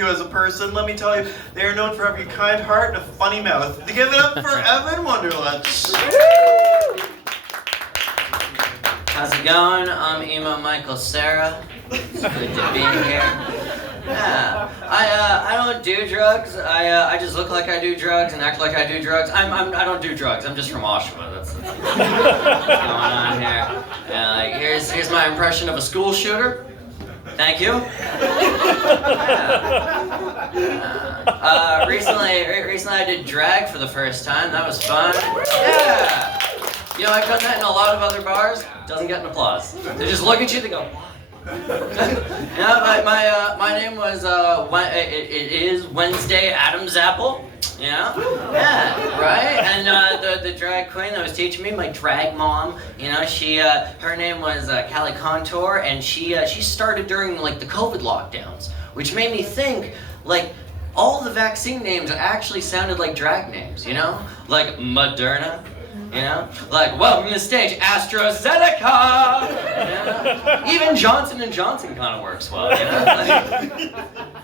you as a person. Let me tell you, they are known for having a kind heart and a funny mouth. Give it up for Evan Wonderland. How's it going? I'm Emo Michael Sarah. It's good to be here. Yeah, I don't do drugs. I just look like I do drugs and act like I do drugs. I don't do drugs. I'm just from Oshawa. That's what's going on here. Like here's my impression of a school shooter. Thank you. Recently I did drag for the first time. That was fun. Yeah. You know, I've done that in a lot of other bars. Doesn't get an applause. They just look at you. They go. Yeah, my name was it is Wednesday Adam's Apple. Yeah, right. And the drag queen that was teaching me, my drag mom, you know, she her name was Callie Contour, and she started during like the COVID lockdowns, which made me think like all the vaccine names actually sounded like drag names, you know, like Moderna. You know, like welcome to the stage, AstraZeneca. You know? Even Johnson & Johnson kind of works well. You know, like,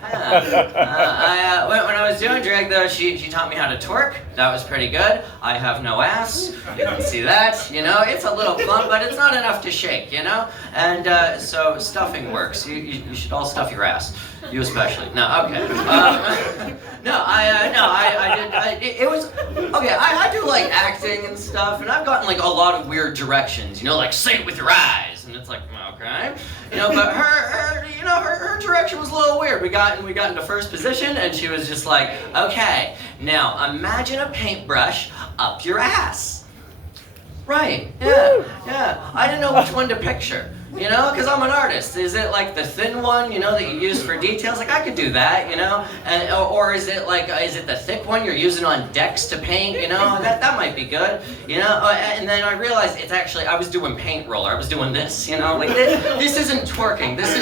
yeah. When I was doing drag though, she taught me how to twerk. That was pretty good. I have no ass. You can see that. You know, it's a little plump, but it's not enough to shake. You know, and so stuffing works. You should all stuff your ass. You especially. No, okay. It was okay. I do like acting and stuff, and I've gotten like a lot of weird directions. You know, like say it with your eyes, and it's like okay. You know, but her direction was a little weird. We got into first position, and she was just like, okay, now imagine a paintbrush up your ass. Right. Yeah. Yeah. I didn't know which one to picture. You know, because I'm an artist. Is it like the thin one, you know, that you use for details? Like I could do that, you know, and or is it the thick one you're using on decks to paint? You know, that might be good. You know, and then I realized it's actually I was doing paint roller. I was doing this. You know, like this isn't twerking. This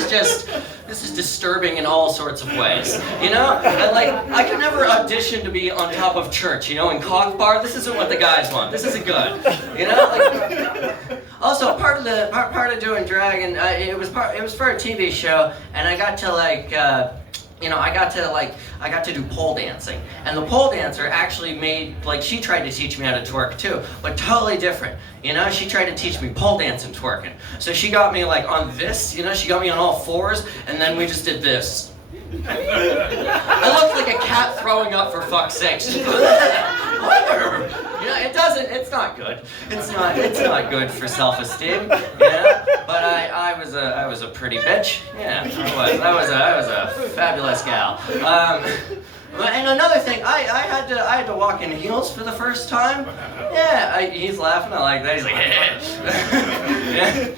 is disturbing in all sorts of ways. You know, and like I could never audition to be on top of church. You know, in cock bar. This isn't what the guys want. This isn't good. You know, like. Also, part of doing drag, and it was for a TV show, and I got to I got to do pole dancing, and the pole dancer actually she tried to teach me how to twerk too, but totally different. You know, she tried to teach me pole dance and twerking. So she got me like on this, you know, she got me on all fours, and then we just did this. I looked like a cat throwing up for fuck's sake. You know, it's not good. It's not good for self-esteem. Yeah, but I was a pretty bitch. Yeah, I was a fabulous gal. And another thing, I had to walk in heels for the first time. Yeah, he's laughing. I like that. He's like, yeah,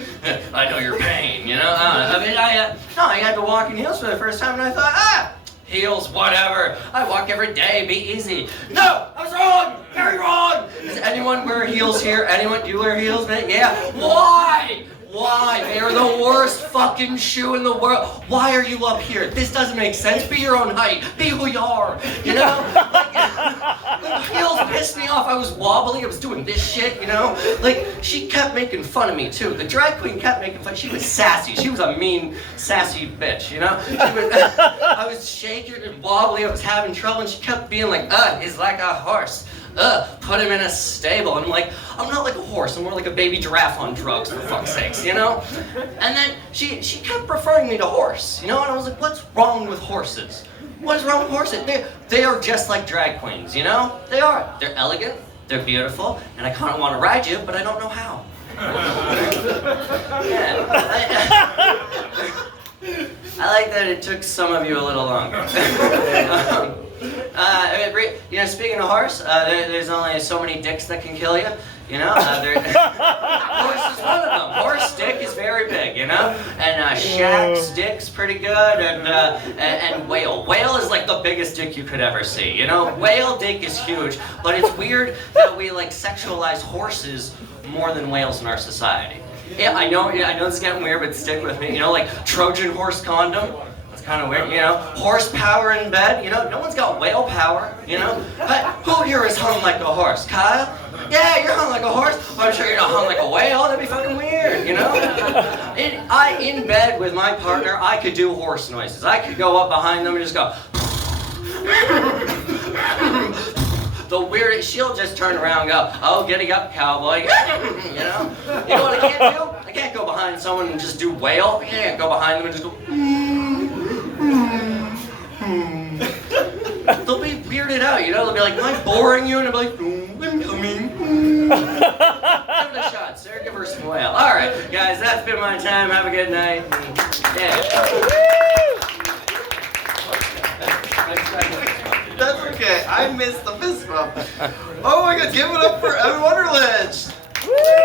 I know your pain. You know, I had to walk in heels for the first time, and I thought, heels, whatever. I walk every day, be easy. No, I was wrong. Very wrong. Does anyone wear heels here? Anyone? Do you wear heels, man? Yeah. Why? Why? They are the worst fucking shoe in the world. Why are you up here? This doesn't make sense. Be your own height. Be who you are. You know? Like heels pissed me off. I was wobbling. I was doing this shit, you know? Like, she kept making fun of me, too. The drag queen kept making fun. She was sassy. She was a mean, sassy bitch, you know? I was shaking and wobbly. I was having trouble, and she kept being like, he's like a horse. Put him in a stable. And I'm like, I'm not like a horse, I'm more like a baby giraffe on drugs, for fuck's sakes, you know? And then she kept referring me to horse, you know? And I was like, what's wrong with horses? What is wrong with horses? They are just like drag queens, you know? They are. They're elegant, they're beautiful, and I kind of want to ride you, but I don't know how. I like that it took some of you a little longer. You know, speaking of horse, there's only so many dicks that can kill you. You know, horse is one of them. Horse dick is very big, you know, and Shaq's dick's pretty good, and whale. Whale is like the biggest dick you could ever see. You know, whale dick is huge, but it's weird that we like sexualize horses more than whales in our society. Yeah, I know this is getting weird, but stick with me. You know, like Trojan horse condom. That's kind of weird, you know. Horsepower in bed, you know. No one's got whale power, you know. But who here is hung like a horse? Kyle? Yeah, you're hung like a horse. I'm sure you're not hung like a whale. That'd be fucking weird, you know. In bed with my partner, I could do horse noises. I could go up behind them and just go. The weirdest, she'll just turn around and go, oh, giddy up, cowboy. You know? You know what I can't do? I can't go behind someone and just do whale. I can't go behind them and just go. They'll be weirded out, you know? They'll be like, am I boring you? And I'll be like, I'm coming. Give it a shot, sir. Give her some whale. All right, guys, that's been my time. Have a good night. Yeah. That's okay. I missed the fist bump. Oh my god, give it up for Evan Wonderledge.